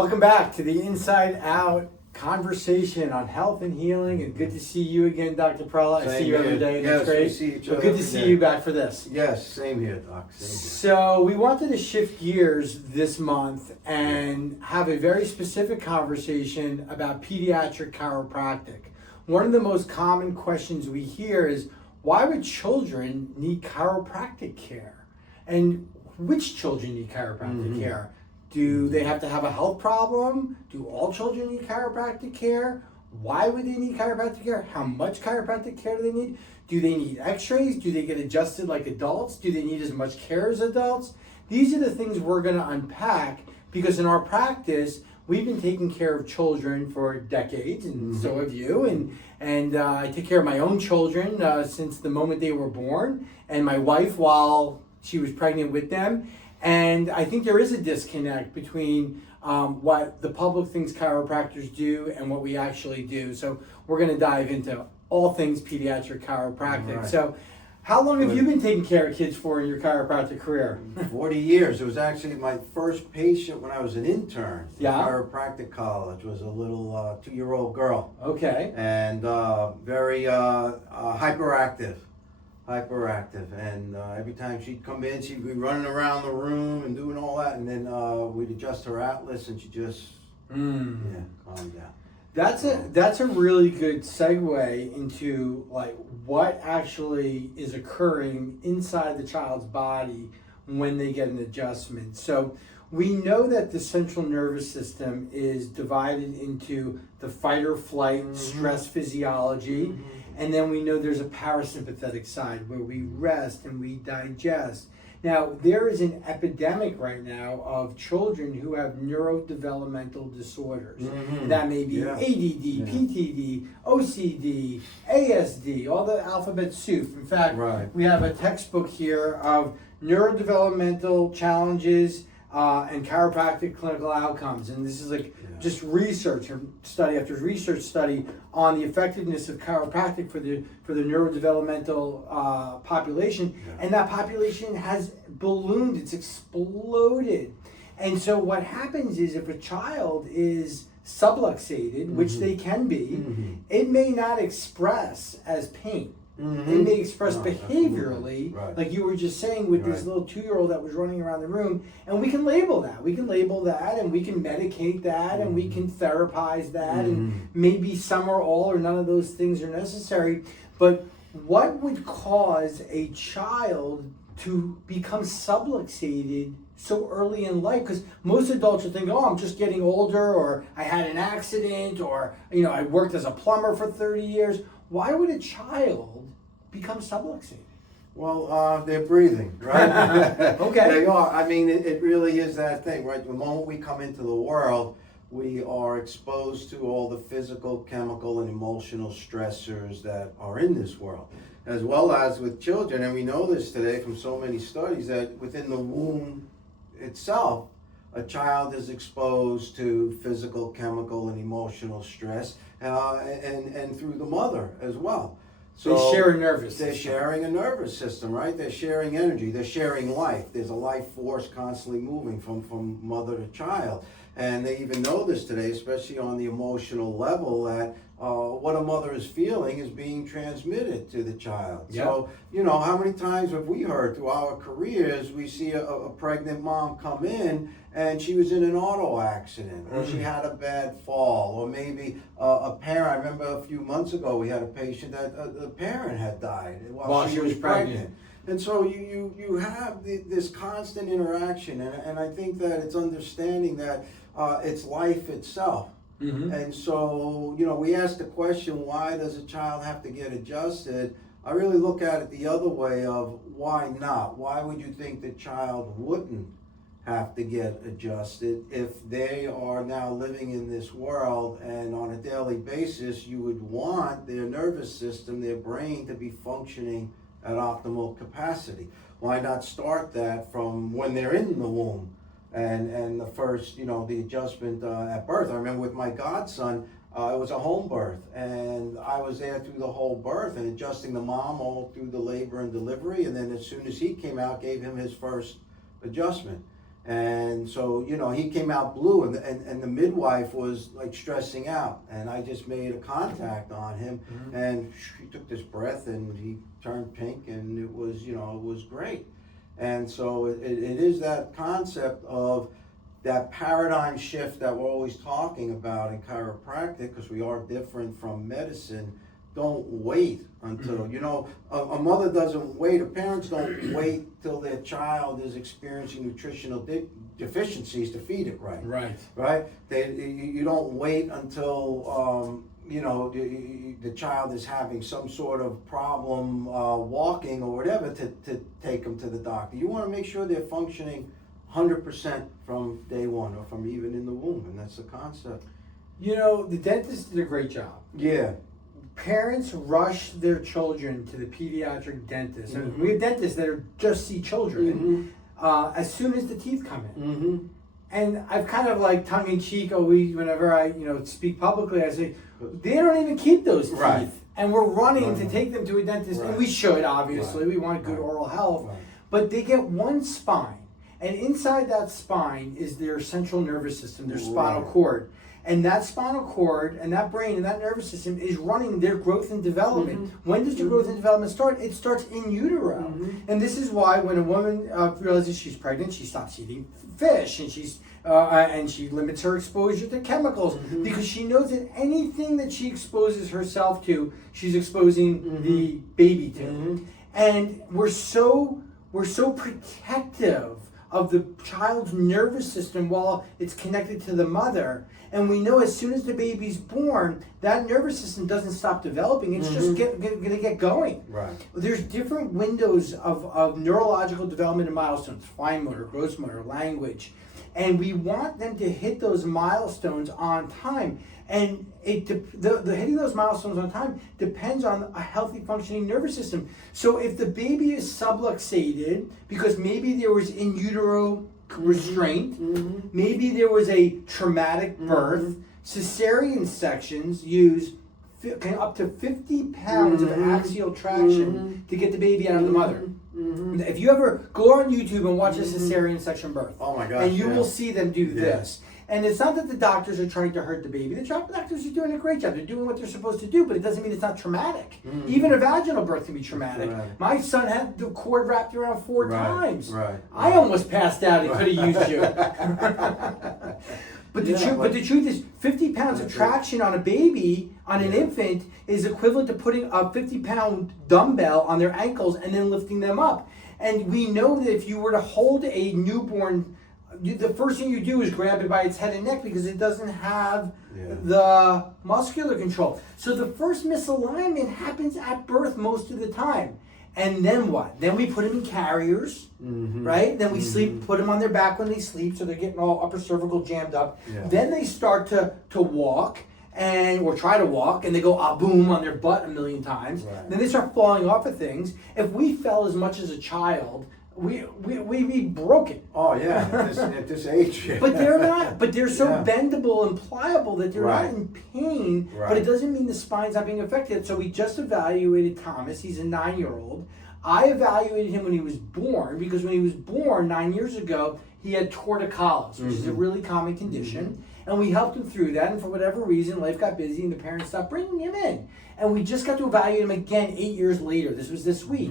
Welcome back to the Inside Out conversation on health and healing, and good to see you again, Dr. Perrella. I see you every day, and yes, that's great. we see each other Good to see you back for this. Yes, same here, Doc. Same here. So we wanted to shift gears this month and have a very specific conversation about pediatric chiropractic. One of the most common questions we hear is, why would children need chiropractic care? And which children need chiropractic care? Do they have to have a health problem? Do all children need chiropractic care? Why would they need chiropractic care? How much chiropractic care do they need? Do they need x-rays? Do they get adjusted like adults? Do they need as much care as adults? These are the things we're going to unpack, because in our practice, we've been taking care of children for decades, and so have you. And I take care of my own children since the moment they were born, and my wife while she was pregnant with them. And I think there is a disconnect between what the public thinks chiropractors do and what we actually do. So we're going to dive into all things pediatric chiropractic. Right. So how long have you been taking care of kids for in your chiropractic career? 40 years. It was actually my first patient when I was an intern in chiropractic college. Was a little 2-year-old girl. Okay. And very hyperactive. And every time she'd come in, she'd be running around the room and doing all that, and then we'd adjust her atlas, and she just calmed down. That's a really good segue into like what actually is occurring inside the child's body when they get an adjustment. So we know that the central nervous system is divided into the fight or flight stress physiology. And then we know there's a parasympathetic side where we rest and we digest. Now, there is an epidemic right now of children who have neurodevelopmental disorders. That may be ADD, PTD, OCD, ASD, all the alphabet soup. In fact, we have a textbook here of neurodevelopmental challenges and chiropractic clinical outcomes. And this is like just research and study after research study on the effectiveness of chiropractic for the neurodevelopmental population. And that population has ballooned, it's exploded. And so what happens is, if a child is subluxated, which they can be, it may not express as pain. It may express behaviorally, like you were just saying with this little 2-year-old that was running around the room, and we can label that. We can label that, and we can medicate that, and we can therapize that, and maybe some or all or none of those things are necessary. But what would cause a child to become subluxated so early in life? Because most adults are thinking, oh, I'm just getting older, or I had an accident, or I worked as a plumber for 30 years. Why would a child become subluxated? Well, they're breathing, right? Okay. They are. I mean, it really is that thing, right? The moment we come into the world, we are exposed to all the physical, chemical, and emotional stressors that are in this world, as well as with children. And we know this today from so many studies that within the womb itself, a child is exposed to physical, chemical, and emotional stress, and through the mother as well. So they share a nervous system. They're sharing a nervous system, right? They're sharing energy. They're sharing life. There's a life force constantly moving from mother to child. And they even know this today, especially on the emotional level, that what a mother is feeling is being transmitted to the child. So, how many times have we heard through our careers, we see a pregnant mom come in and she was in an auto accident, or she had a bad fall, or maybe a parent. I remember a few months ago we had a patient that the parent had died while she was pregnant. And so you have this constant interaction, and I think that it's understanding that it's life itself. And so, we ask the question, why does a child have to get adjusted? I really look at it the other way of, why not? Why would you think the child wouldn't have to get adjusted if they are now living in this world, and on a daily basis you would want their nervous system, their brain, to be functioning at optimal capacity? Why not start that from when they're in the womb? And the first, the adjustment at birth. I remember with my godson, it was a home birth, and I was there through the whole birth and adjusting the mom all through the labor and delivery. And then as soon as he came out, gave him his first adjustment. And so, you know, he came out blue, and the midwife was like stressing out. And I just made a contact on him, and he took this breath, and he turned pink, and it was, you know, it was great. And so it is that concept of that paradigm shift that we're always talking about in chiropractic, because we are different from medicine. Don't wait until, you know, a mother doesn't wait, or parents don't wait till their child is experiencing nutritional deficiencies to feed it right. Right? You don't wait until, you know, the child is having some sort of problem walking or whatever to take them to the doctor. You want to make sure they're functioning 100% from day one, or from even in the womb, and that's the concept. You know, the dentist did a great job. Yeah. Parents rush their children to the pediatric dentist. And we have dentists that just see children as soon as the teeth come in. And I've kind of like tongue in cheek always, whenever I speak publicly, I say, they don't even keep those teeth. And we're running to take them to a dentist, and we should, obviously. We want good oral health. But they get one spine. And inside that spine is their central nervous system, their spinal cord. And that spinal cord and that brain and that nervous system is running their growth and development. When does your growth and development start? It starts in utero. And this is why when a woman realizes she's pregnant, she stops eating fish, and she limits her exposure to chemicals, because she knows that anything that she exposes herself to, she's exposing the baby to. And we're so protective of the child's nervous system while it's connected to the mother. And we know as soon as the baby's born, that nervous system doesn't stop developing. It's just going to get going. There's different windows of neurological development and milestones: fine motor, gross motor, language. And we want them to hit those milestones on time. And the hitting those milestones on time depends on a healthy functioning nervous system. So if the baby is subluxated because maybe there was in utero restraint, maybe there was a traumatic birth, cesarean sections use up to 50 pounds of axial traction to get the baby out of the mother. If you ever go on YouTube and watch a cesarean section birth, oh my gosh, and you will see them do this. And it's not that the doctors are trying to hurt the baby. The doctors are doing a great job. They're doing what they're supposed to do, but it doesn't mean it's not traumatic. Even a vaginal birth can be traumatic. My son had the cord wrapped around 4 times. I almost passed out and could have used you. But the truth is, 50 pounds of traction on a baby, on an infant, is equivalent to putting a 50-pound dumbbell on their ankles and then lifting them up. And we know that if you were to hold a newborn, the first thing you do is grab it by its head and neck, because it doesn't have the muscular control. So the first misalignment happens at birth most of the time. And then what? Then we put them in carriers, right? Then we put them on their back when they sleep, so they're getting all upper cervical jammed up. Then they start to walk, or try to walk, and they go boom on their butt a million times. Then they start falling off of things. If we fell as much as a child, we'd be broken. Oh yeah, at this age. But they're not. But they're so bendable and pliable that they're not in pain. But it doesn't mean the spine's not being affected. So we just evaluated Thomas. He's a 9-year-old. I evaluated him when he was born, because when he was born 9 years ago, he had torticollis, which is a really common condition. And we helped him through that. And for whatever reason, life got busy, and the parents stopped bringing him in. And we just got to evaluate him again 8 years later. This was this week.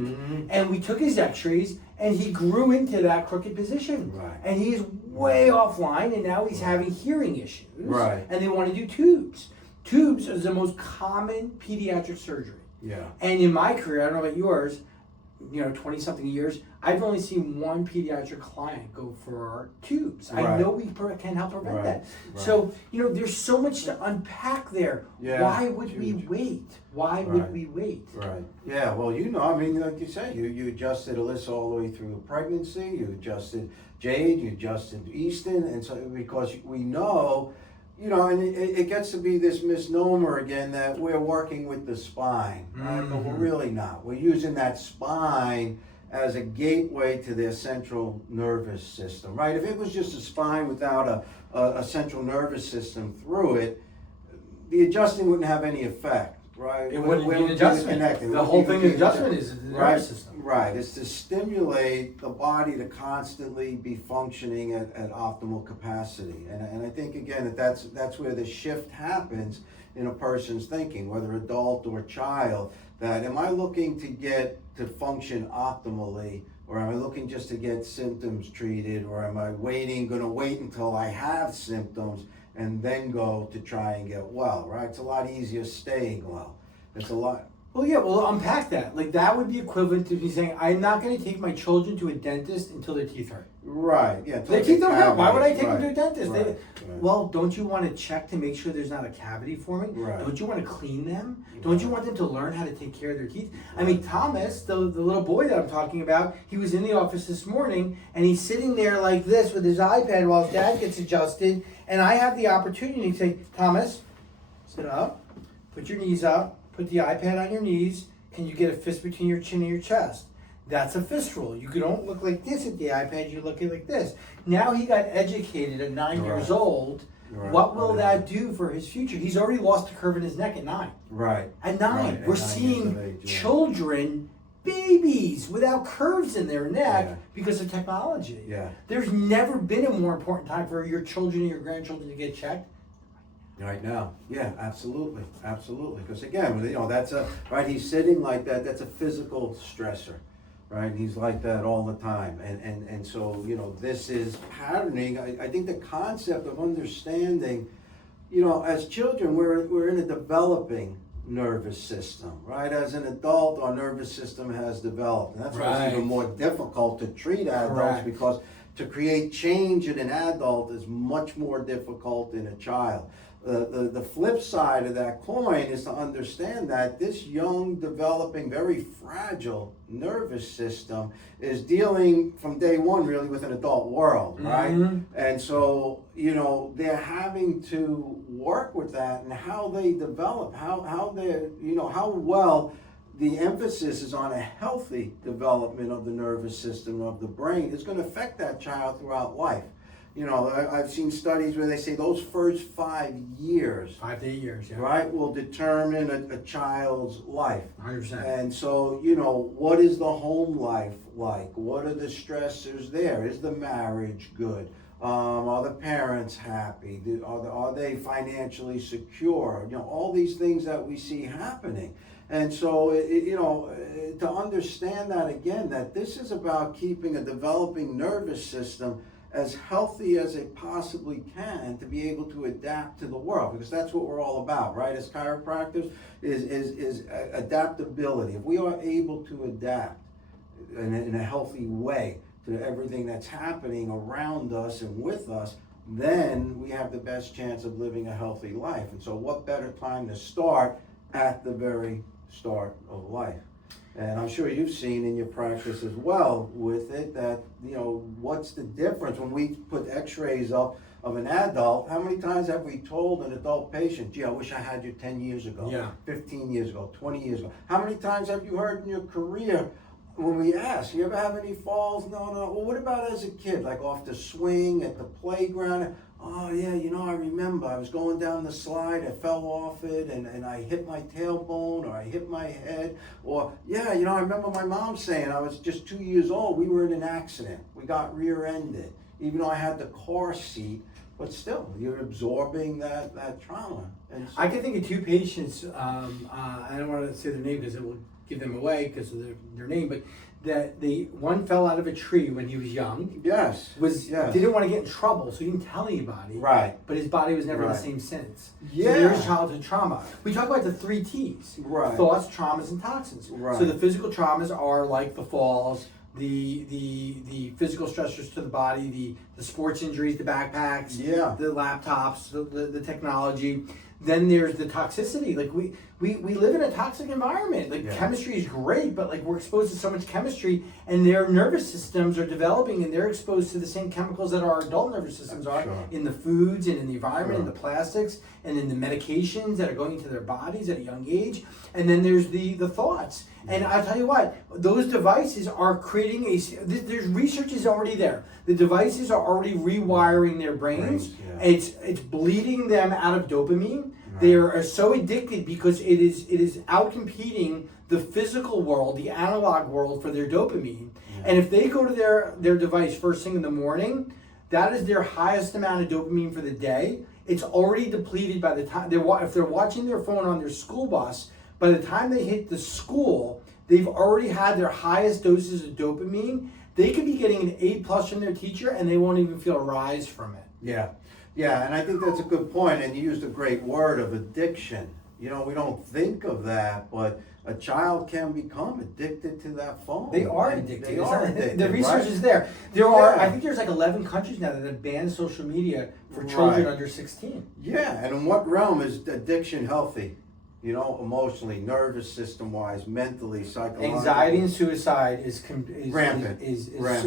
And we took his x-rays, and he grew into that crooked position. And he's way offline, and now he's having hearing issues. And they want to do tubes. Tubes is the most common pediatric surgery. And in my career, I don't know about yours, 20-something years, I've only seen one pediatric client go for tubes. I know we can help prevent that. So, there's so much to unpack there. Why would we wait? Why would we wait? Yeah, well, I mean, like you said, you adjusted Alyssa all the way through pregnancy, you adjusted Jade, you adjusted Easton, and so because we know, and it gets to be this misnomer again that we're working with the spine, right? But we're really not. We're using that spine as a gateway to their central nervous system, right? If it was just a spine without a central nervous system through it, the adjusting wouldn't have any effect. right? It wouldn't Where be would an the adjustment. connecting? The whole thing of adjustment is the Right, nervous system. right. It's to stimulate the body to constantly be functioning at optimal capacity. And I think, again, that's where the shift happens in a person's thinking, whether adult or child, that am I looking to get to function optimally, or am I looking just to get symptoms treated, or am I going to wait until I have symptoms and then go to try and get well, right? It's a lot easier staying well. It's a lot. Well, yeah, well, unpack that. Like, that would be equivalent to me saying, I'm not going to take my children to a dentist until their teeth hurt. Right, yeah. Their teeth don't hurt. Why would I take them to a Right, dentist? right, right. Well, don't you want to check to make sure there's not a cavity forming? Right. Don't you want to clean them? Don't you want them to learn how to take care of their teeth? I mean, Thomas, the little boy that I'm talking about, he was in the office this morning, and he's sitting there like this with his iPad while his dad gets adjusted, and I have the opportunity to say, Thomas, sit up, put your knees up, put the iPad on your knees. Can you get a fist between your chin and your chest? That's a fist rule. You don't look like this at the iPad, you look like this. Now he got educated at 9 years old. Right. What will that do for his future? He's already lost a curve in his neck at 9. Right. At 9. Right. We're At 9 seeing years of age, children, babies, without curves in their neck Yeah. because of technology. Yeah. There's never been a more important time for your children and your grandchildren to get checked. Right now, yeah, absolutely, absolutely. Because again, that's right. He's sitting like that. That's a physical stressor, right? He's like that all the time, and so this is patterning. I think the concept of understanding, as children, we're in a developing nervous system, right? As an adult, our nervous system has developed, and that's why it's even more difficult to treat adults. Correct. Because to create change in an adult is much more difficult in a child. The flip side of that coin is to understand that this young, developing, very fragile nervous system is dealing from day one really with an adult world, right? Mm-hmm. And so, they're having to work with that, and how they develop, how they're, how well the emphasis is on a healthy development of the nervous system, of the brain. It's going to affect that child throughout life. I've seen studies where they say those first 5 years, 5 to 8 years, yeah. right, will determine a child's life. 100%. And so, what is the home life like? What are the stressors there? Is the marriage good? Are the parents happy? Are they financially secure? All these things that we see happening. And so, to understand that again, that this is about keeping a developing nervous system as healthy as it possibly can to be able to adapt to the world, because that's what we're all about, right? As chiropractors, is adaptability. If we are able to adapt in a healthy way to everything that's happening around us and with us, then we have the best chance of living a healthy life. And so what better time to start at the very start of life? And I'm sure you've seen in your practice as well with it that, what's the difference when we put x-rays up of an adult? How many times have we told an adult patient, gee, I wish I had you 10 years ago, 15 years ago, 20 years ago? How many times have you heard in your career when we ask, you ever have any falls? No. Well, what about as a kid, like off the swing, at the playground? Oh yeah, I remember I was going down the slide, I fell off it, and I hit my tailbone, or I hit my head, or yeah, I remember my mom saying I was just 2 years old, we were in an accident, we got rear-ended, even though I had the car seat, but still, you're absorbing that trauma. And so, I can think of 2 patients, I don't want to say their name because it will give them away because of their name, but that one fell out of a tree when he was young. Yes. Didn't want to get in trouble, so he didn't tell anybody. Right. But his body was never the same since. Yeah. So there's childhood trauma. We talk about the 3 T's. Right. Thoughts, traumas, and toxins. Right. So the physical traumas are like the falls, the physical stressors to the body, the sports injuries, the backpacks, the laptops, the technology. Then there's the toxicity. Like we live in a toxic environment. Like chemistry is great, but like we're exposed to so much chemistry, and their nervous systems are developing, and they're exposed to the same chemicals that our adult nervous systems are in the foods and in the environment, in the plastics, and in the medications that are going into their bodies at a young age. And then there's the thoughts. And I'll tell you what, those devices are creating there's research is already there. The devices are already rewiring their brains. It's bleeding them out of dopamine. They are so addicted because it is outcompeting the physical world, the analog world for their dopamine. Yeah. And if they go to their device first thing in the morning, that is their highest amount of dopamine for the day. It's already depleted by the time if they're watching their phone on their school bus, by the time they hit the school, they've already had their highest doses of dopamine. They could be getting an A+ from their teacher and they won't even feel a rise from it. Yeah. Yeah, and I think that's a good point, and you used a great word of addiction. You know, we don't think of that, but a child can become addicted to that phone. They are addicted. They are addicted. The research is there. I think there's like 11 countries now that have banned social media for children under 16. Yeah, and in what realm is addiction healthy? You know, emotionally, nervous system wise, mentally, psychologically. Anxiety and suicide is rampant.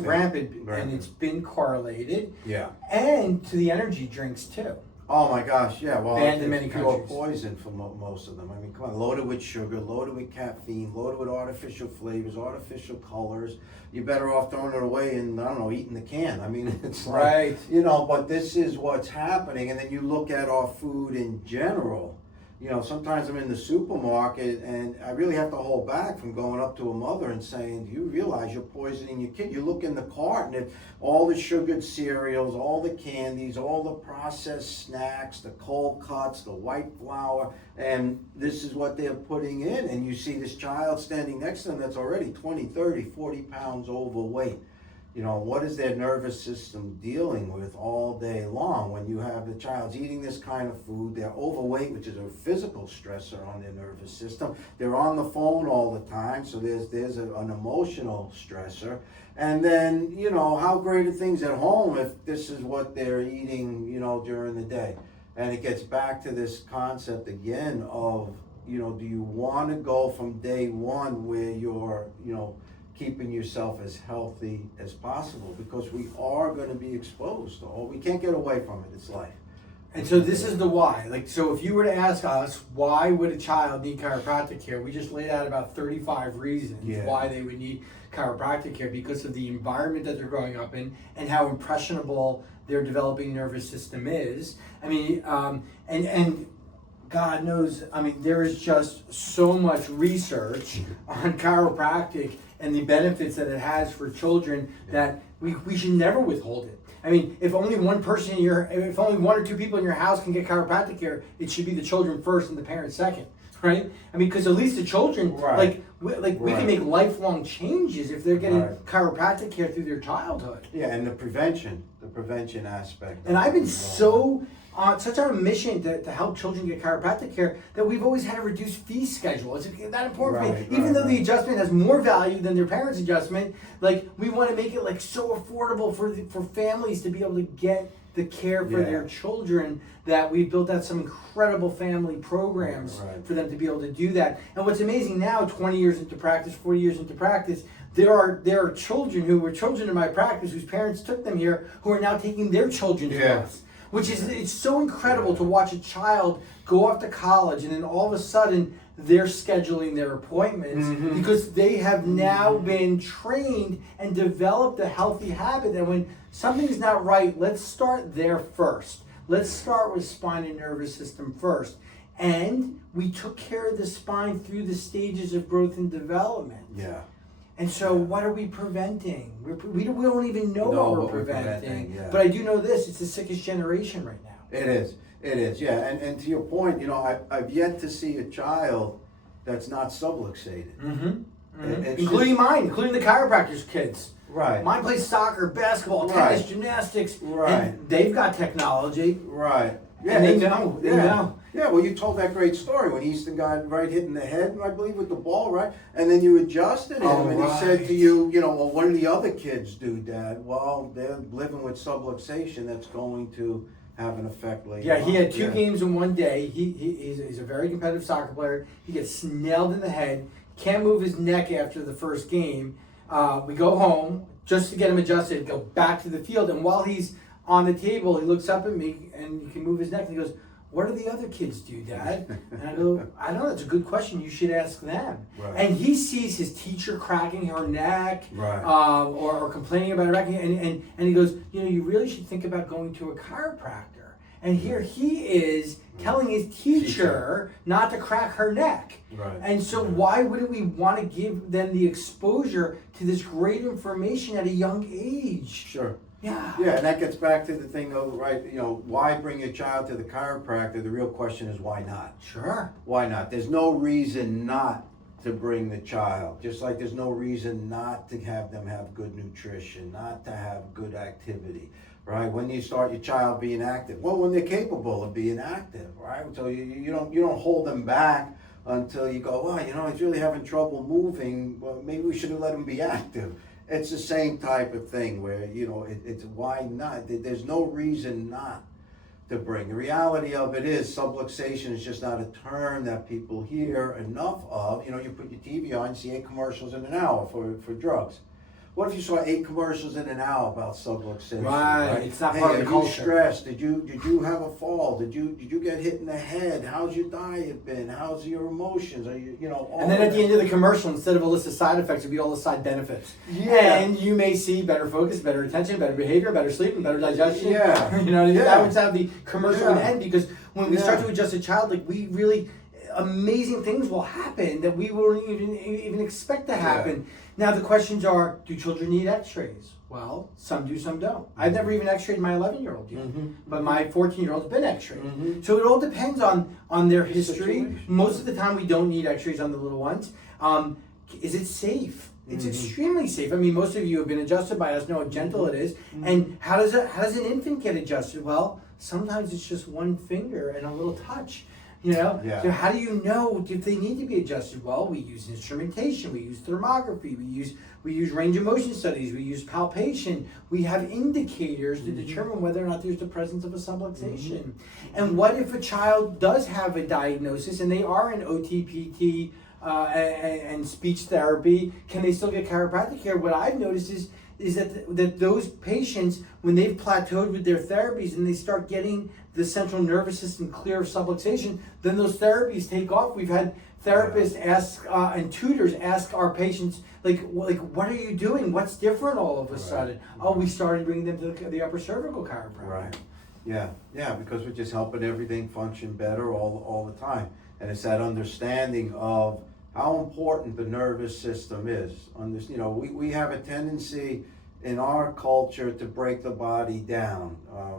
Rampant, and it's been correlated. Yeah. And to the energy drinks too. Oh my gosh, yeah. Well, banned in many pure countries. Poison for most of them. I mean, come on, loaded with sugar, loaded with caffeine, loaded with artificial flavors, artificial colors. You're better off throwing it away and, I don't know, eating the can. I mean, it's right. You know, but this is what's happening. And then you look at our food in general. You know, sometimes I'm in the supermarket and I really have to hold back from going up to a mother and saying, do you realize you're poisoning your kid? You look in the cart and all the sugared cereals, all the candies, all the processed snacks, the cold cuts, the white flour, and this is what they're putting in. And you see this child standing next to them that's already 20, 30, 40 pounds overweight. You know, what is their nervous system dealing with all day long when you have the child's eating this kind of food? They're overweight, which is a physical stressor on their nervous system. They're on the phone all the time, so there's an emotional stressor. And then, you know, how great are things at home if this is what they're eating, you know, during the day? And it gets back to this concept again of, you know, do you want to go from day one where you're, you know, keeping yourself as healthy as possible, because we are going to be exposed to all. We can't get away from it. It's life. And so this is the why. Like, so if you were to ask us, why would a child need chiropractic care? We just laid out about 35 reasons why they would need chiropractic care, because of the environment that they're growing up in and how impressionable their developing nervous system is. I mean, and God knows, I mean, there is just so much research on chiropractic and the benefits that it has for children that we should never withhold it. I mean, if only one or two people in your house can get chiropractic care, it should be the children first and the parents second, right? I mean, because at least the children, we can make lifelong changes if they're getting chiropractic care through their childhood. Yeah, and the prevention aspect. And I've been such our mission to help children get chiropractic care that we've always had a reduced fee schedule. It's that important for me. Even though the adjustment has more value than their parents' adjustment, like, we want to make it like so affordable for families to be able to get the care for their children, that we've built out some incredible family programs for them to be able to do that. And what's amazing now, 20 years into practice, 40 years into practice, there are children who were children in my practice whose parents took them here, who are now taking their children to us. Which is, it's so incredible to watch a child go off to college and then all of a sudden they're scheduling their appointments because they have now been trained and developed a healthy habit that when something's not right, let's start there first. Let's start with spine and nervous system first. And we took care of the spine through the stages of growth and development. Yeah. And so what are we preventing? We don't even know what we're preventing. But I do know this, it's the sickest generation right now. It is, yeah. And to your point, you know, I've yet to see a child that's not subluxated. Including mine, including the chiropractor's kids. Right. Mine plays soccer, basketball, tennis, gymnastics. And they've got technology. Right. Yeah, and they know. Yeah, well, you told that great story when Easton got hit in the head, I believe, with the ball, right? And then you adjusted him, and he said to you, you know, well, what do the other kids do, Dad? Well, they're living with subluxation that's going to have an effect later. Yeah, he had two games in one day. He's a very competitive soccer player. He gets nailed in the head, can't move his neck after the first game. We go home just to get him adjusted, go back to the field, and while he's on the table, he looks up at me, and he can move his neck, and he goes, what do the other kids do, Dad? And I go, I don't know, that's a good question. You should ask them. Right. And he sees his teacher cracking her neck or complaining about her neck. And he goes, you know, you really should think about going to a chiropractor. And here he is telling his teacher not to crack her neck. Right. And so why wouldn't we want to give them the exposure to this great information at a young age? Sure. Yeah. Yeah, and that gets back to the thing of, right, why bring your child to the chiropractor? The real question is why not? Sure. Why not? There's no reason not to bring the child. Just like there's no reason not to have them have good nutrition, not to have good activity, right? When you start your child being active? Well, when they're capable of being active, right? So you don't hold them back until you go, well, he's really having trouble moving. Well, maybe we should have let him be active. It's the same type of thing where, it's why not? There's no reason not to bring. The reality of it is subluxation is just not a term that people hear enough of. You put your TV on, you see 8 commercials in an hour for drugs. What if you saw 8 commercials in an hour about subluxation? Right. It's not part of the culture. Are you stressed? Did you have a fall? Did you get hit in the head? How's your diet been? How's your emotions? Are you all And then at the end of the commercial, instead of a list of side effects, it'd be all the side benefits. Yeah. And you may see better focus, better attention, better behavior, better sleep, and better digestion. Yeah. You know what I mean? Yeah. That would have the commercial Yeah. end, because when we start to adjust a child, like, we really amazing things will happen that we wouldn't even expect to happen. Now the questions are, do children need x-rays? Well, some do, some don't. I've never even x-rayed my 11-year-old yet, but my 14-year-old's been x-rayed. So it all depends on their history. Situation. Most of the time we don't need x-rays on the little ones. Is it safe? It's extremely safe. I mean, most of you have been adjusted by us, know how gentle it is. And how does an infant get adjusted? Well, sometimes it's just one finger and a little touch. Yeah. So how do you know if they need to be adjusted? Well, we use instrumentation, we use thermography, we use range of motion studies, we use palpation. We have indicators to determine whether or not there's the presence of a subluxation. And what if a child does have a diagnosis and they are in OTPT and speech therapy? Can they still get chiropractic care? What I've noticed is that those patients, when they've plateaued with their therapies and they start getting the central nervous system clear of subluxation, then those therapies take off. We've had therapists ask and tutors ask our patients, like, what are you doing? What's different all of a sudden? Oh, we started bringing them to the upper cervical chiropractic. Right. Yeah, because we're just helping everything function better all the time. And it's that understanding of how important the nervous system is. We have a tendency in our culture to break the body down,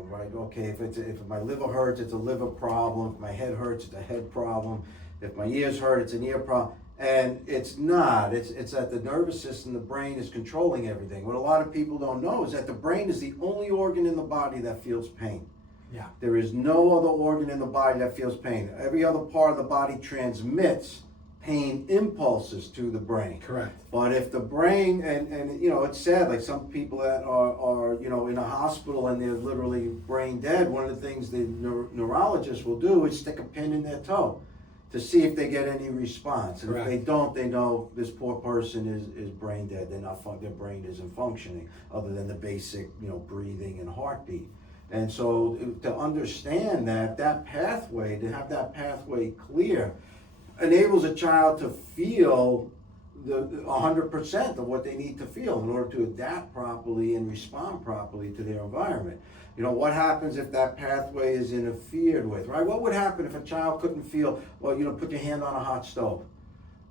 right? Okay, if my liver hurts, it's a liver problem. If my head hurts, it's a head problem. If my ears hurt, it's an ear problem. And it's not. It's that the nervous system, the brain, is controlling everything. What a lot of people don't know is that the brain is the only organ in the body that feels pain. Yeah. There is no other organ in the body that feels pain. Every other part of the body transmits pain impulses to the brain. Correct. But if the brain, and it's sad, like some people that are in a hospital and they're literally brain dead, one of the things the neurologist will do is stick a pin in their toe to see if they get any response. And Correct. if they don't, they know this poor person is brain dead. Their brain isn't functioning other than the basic, breathing and heartbeat. And so to understand that pathway, to have that pathway clear, enables a child to feel the 100% of what they need to feel in order to adapt properly and respond properly to their environment. What happens if that pathway is interfered with, right? What would happen if a child couldn't feel, put your hand on a hot stove,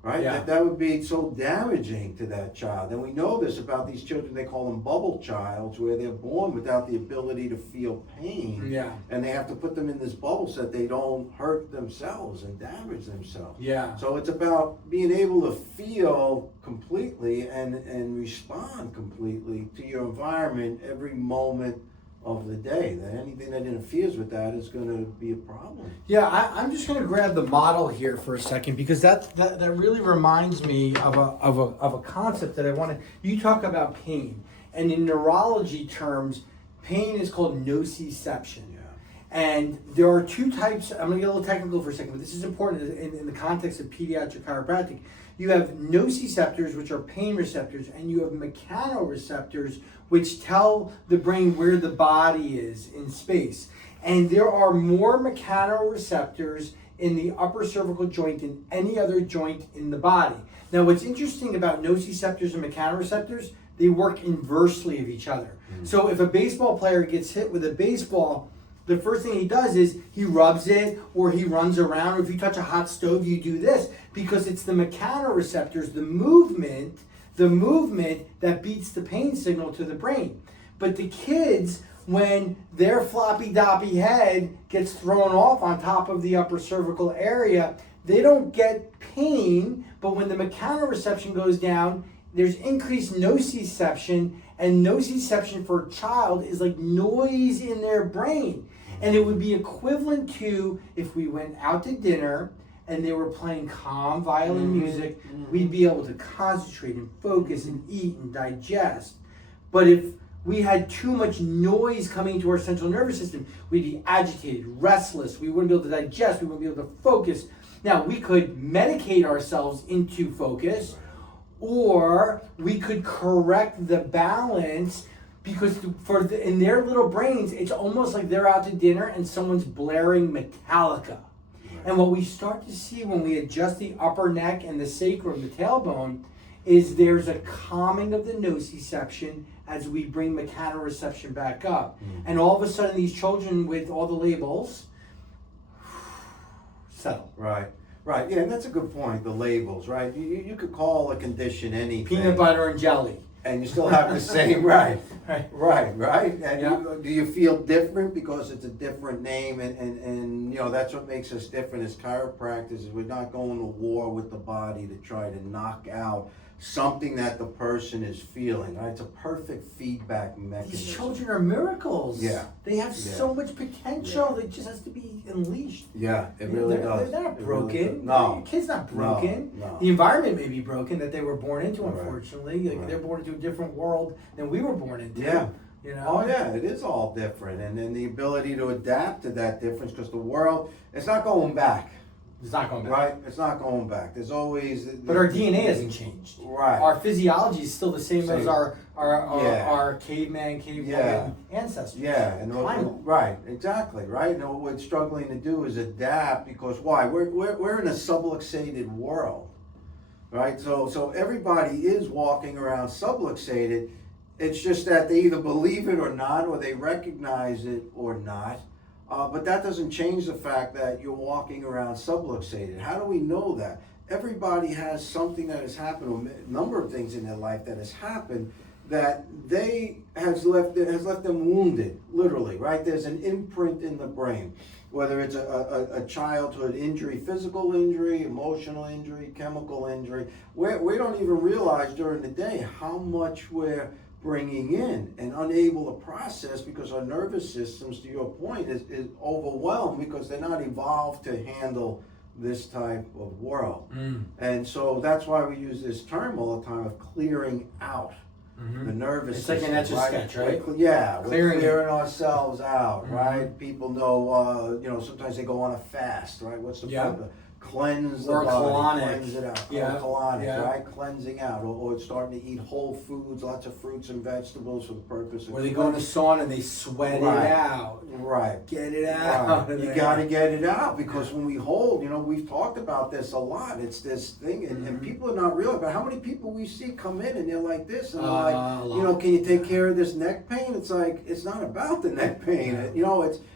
right? Yeah. That would be so damaging to that child. And we know this about these children, they call them bubble childs, where they're born without the ability to feel pain. Yeah. And they have to put them in this bubble so that they don't hurt themselves and damage themselves. Yeah. So it's about being able to feel completely and respond completely to your environment every moment of the day. That anything that interferes with that is going to be a problem. Yeah, I'm just going to grab the model here for a second, because that really reminds me of a concept that I want to. You talk about pain, and in neurology terms, pain is called nociception. Yeah. And there are two types. I'm going to get a little technical for a second, but this is important in the context of pediatric chiropractic. You have nociceptors, which are pain receptors, and you have mechanoreceptors, which tell the brain where the body is in space. And there are more mechanoreceptors in the upper cervical joint than any other joint in the body. Now, what's interesting about nociceptors and mechanoreceptors, they work inversely of each other. So if a baseball player gets hit with a baseball, the first thing he does is he rubs it, or he runs around, or if you touch a hot stove, you do this, because it's the mechanoreceptors, the movement that beats the pain signal to the brain. But the kids, when their floppy doppy head gets thrown off on top of the upper cervical area, they don't get pain, but when the mechanoreception goes down, there's increased nociception, and nociception for a child is like noise in their brain. And it would be equivalent to if we went out to dinner and they were playing calm violin music, we'd be able to concentrate and focus and eat and digest. But if we had too much noise coming into our central nervous system, we'd be agitated, restless, we wouldn't be able to digest, we wouldn't be able to focus. Now, we could medicate ourselves into focus, or we could correct the balance, because in their little brains, it's almost like they're out to dinner and someone's blaring Metallica. And what we start to see when we adjust the upper neck and the sacrum, the tailbone, is there's a calming of the nociception as we bring mechanoreception back up. And all of a sudden, these children with all the labels settle. Right. Yeah, and that's a good point, the labels, right? You could call a condition anything. Peanut butter and jelly. And you still have the same, right? Right. And do you feel different because it's a different name? And that's what makes us different as chiropractors, is we're not going to war with the body to try to knock out something that the person is feeling, right? It's a perfect feedback mechanism. These children are miracles. Yeah. They have so much potential. It just has to be unleashed. Yeah, it really does. They're not broken. Really no. Your kid's not broken. No. The environment may be broken that they were born into, unfortunately. Right. They're born into a different world than we were born into. Yeah. Oh yeah, it is all different. And then the ability to adapt to that difference, because the world, it's not going back. It's not going back. Right? It's not going back. There's always... But our DNA hasn't changed. Right. Our physiology is still the same as our cavewoman ancestors. Yeah, and right, exactly, right? And what we're struggling to do is adapt, because why? We're in a subluxated world, right? So everybody is walking around subluxated. It's just that they either believe it or not, or they recognize it or not. But that doesn't change the fact that you're walking around subluxated. How do we know that? Everybody has something that has happened, a number of things in their life that has happened that has left them wounded, literally, right? There's an imprint in the brain, whether it's a childhood injury, physical injury, emotional injury, chemical injury. We don't even realize during the day how much we're bringing in and unable to process, because our nervous systems, to your point, is overwhelmed, because they're not evolved to handle this type of world. And so that's why we use this term all the time of clearing out the nervous system. It's like an Etch-a-Sketch, right? We're clearing ourselves out, right? People know, sometimes they go on a fast, right? What's the point? Cleanse the body, cleanse it out, colonic, right? Cleansing out, or starting to eat whole foods, lots of fruits and vegetables for the purpose of... Or they go in the sauna and they sweat it out. Right. Get it out. Right. You got to get it out, because when we hold, we've talked about this a lot. It's this thing, and people are not real about how many people we see come in and they're like this, and they're like, can you take care of this neck pain? It's like, it's not about the neck pain.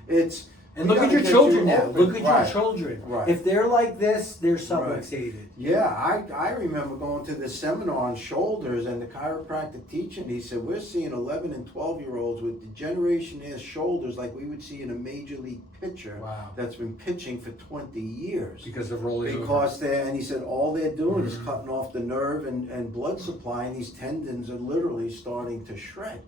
It's And look at your children now. Look at your children. Right. If they're like this, they're subluxated. Yeah, I remember going to this seminar on shoulders, and the chiropractic teacher, he said, we're seeing 11 and 12-year-olds with degeneration in their shoulders like we would see in a major league pitcher that's been pitching for 20 years. Because of rolling and he said all they're doing is cutting off the nerve and blood supply, and these tendons are literally starting to shred.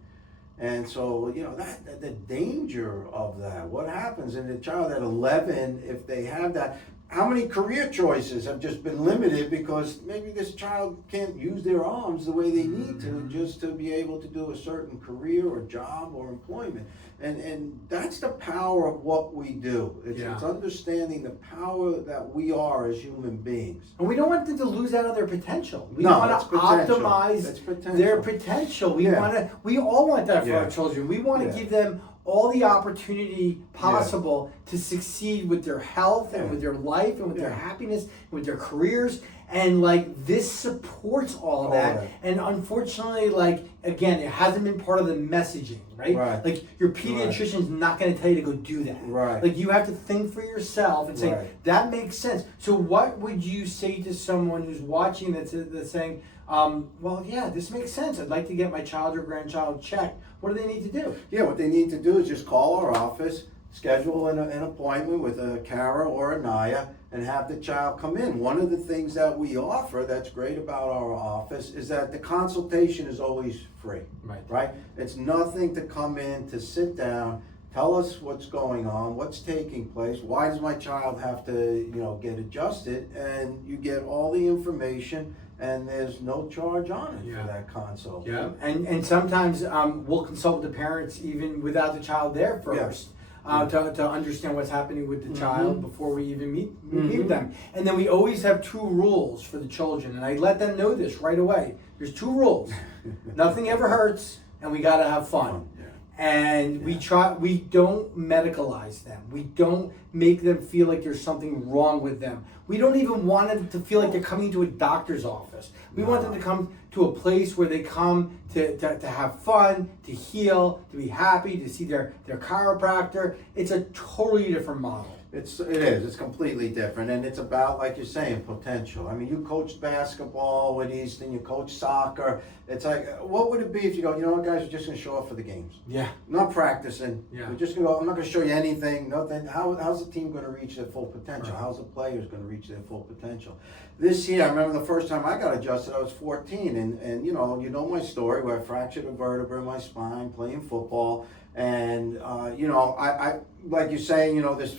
And so, that the danger of that, what happens in a child at 11, if they have that, how many career choices have just been limited because maybe this child can't use their arms the way they need to, just to be able to do a certain career or job or employment. And that's the power of what we do. It's understanding the power that we are as human beings. And we don't want them to lose out on their potential. We want to optimize their potential. We all want that for our children. We want to give them all the opportunity possible to succeed with their health and with their life and with their happiness and with their careers. And like this supports all of that. Right. And unfortunately, like again, it hasn't been part of the messaging, right? Right. Like your pediatrician's not going to tell you to go do that. Right. Like you have to think for yourself and say, Right. that makes sense. So what would you say to someone who's watching that's saying, well, yeah, this makes sense. I'd like to get my child or grandchild checked. What do they need to do? Yeah, what they need to do is just call our office, schedule an appointment with a Kara or a Naya, and have the child come in. One of the things that we offer that's great about our office is that the consultation is always free. Right? It's nothing to come in, to sit down, tell us what's going on, what's taking place, why does my child have to, get adjusted, and you get all the information, and there's no charge on it for that consult. Yeah, and sometimes we'll consult with the parents even without the child there first. To understand what's happening with the child before we even meet them. And then we always have 2 rules for the children, and I let them know this right away. There's 2 rules. Nothing ever hurts, and we gotta have fun. And we don't medicalize them. We don't make them feel like there's something wrong with them. We don't even want them to feel like they're coming to a doctor's office. We want them to come to a place where they come to have fun, to heal, to be happy, to see their chiropractor. It's a totally different model. It is. It's completely different, and it's about, like you're saying, potential. I mean, you coached basketball with Easton, you coach soccer. It's like, what would it be if you go, you know what, guys, we're just going to show up for the games. Yeah. I'm not practicing. Yeah. We're just going to go, I'm not going to show you anything, nothing. How's the team going to reach their full potential? Right. How's the players going to reach their full potential? This year, I remember the first time I got adjusted, I was 14, and you know my story, where I fractured a vertebra in my spine playing football. And, I like you're saying, this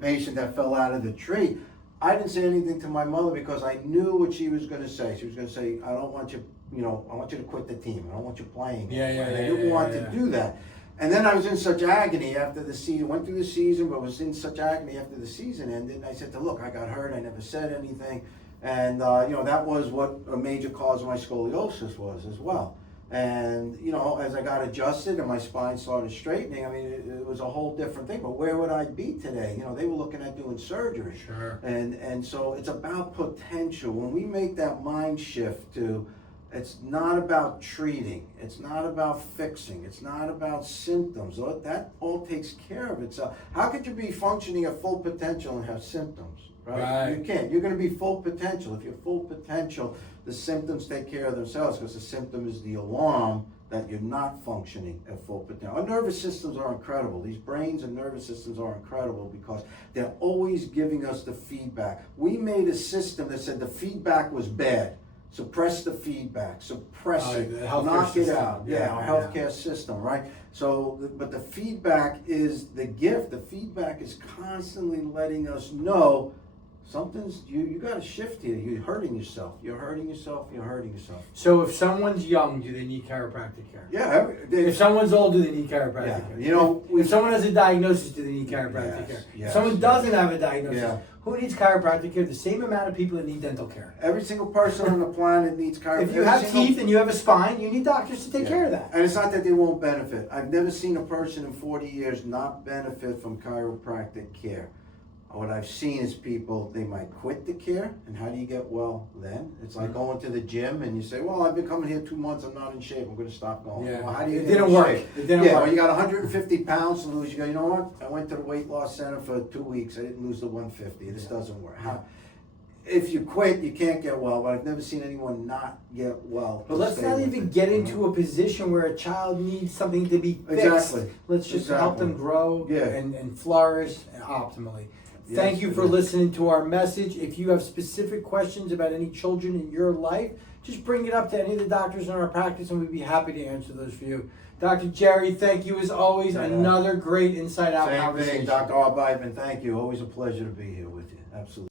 patient that fell out of the tree, I didn't say anything to my mother because I knew what she was going to say. She was going to say, I don't want you, I want you to quit the team. I don't want you playing. And I didn't want to do that. And then I was in such agony after the season, went through the season, but was in such agony after the season ended. And I said to her, look, I got hurt. I never said anything. And, that was what a major cause of my scoliosis was as well. And, as I got adjusted and my spine started straightening, I mean, it was a whole different thing. But where would I be today? They were looking at doing surgery. Sure. And so it's about potential. When we make that mind shift to, it's not about treating, it's not about fixing, it's not about symptoms. That all takes care of itself. How could you be functioning at full potential and have symptoms? Right? You can't. You're going to be full potential. If you're full potential, the symptoms take care of themselves, because the symptom is the alarm that you're not functioning at full potential. Our nervous systems are incredible. These brains and nervous systems are incredible because they're always giving us the feedback. We made a system that said the feedback was bad. Suppress the feedback, suppress it, knock it out. Our healthcare system, right? So, but the feedback is the gift. The feedback is constantly letting us know something's, you got to shift here. You're hurting yourself. You're hurting yourself. You're hurting yourself. So if someone's young, do they need chiropractic care? Yeah. If someone's old, do they need chiropractic care? If someone has a diagnosis, do they need chiropractic care? If someone doesn't have a diagnosis, who needs chiropractic care? The same amount of people that need dental care. Every single person on the planet needs chiropractic. If you have teeth and you have a spine, you need doctors to take care of that. And it's not that they won't benefit. I've never seen a person in 40 years not benefit from chiropractic care. What I've seen is people, they might quit the care, and how do you get well then? It's like going to the gym and you say, well, I've been coming here 2 months, I'm not in shape, I'm going to stop going. Yeah. Well, how do you It get didn't in work. shape? It didn't work. When you got 150 pounds to lose, you go, you know what? I went to the weight loss center for 2 weeks, I didn't lose the 150. This doesn't work. If you quit, you can't get well, but I've never seen anyone not get well. But let's not even get into a position where a child needs something to be fixed. Exactly. Let's just help them grow and flourish optimally. Yes, Thank you for listening to our message. If you have specific questions about any children in your life, just bring it up to any of the doctors in our practice and we'd be happy to answer those for you. Dr. Jerry, thank you as always. Another great Inside Out conversation. Same thing, Dr. Arbeitman, thank you. Always a pleasure to be here with you. Absolutely.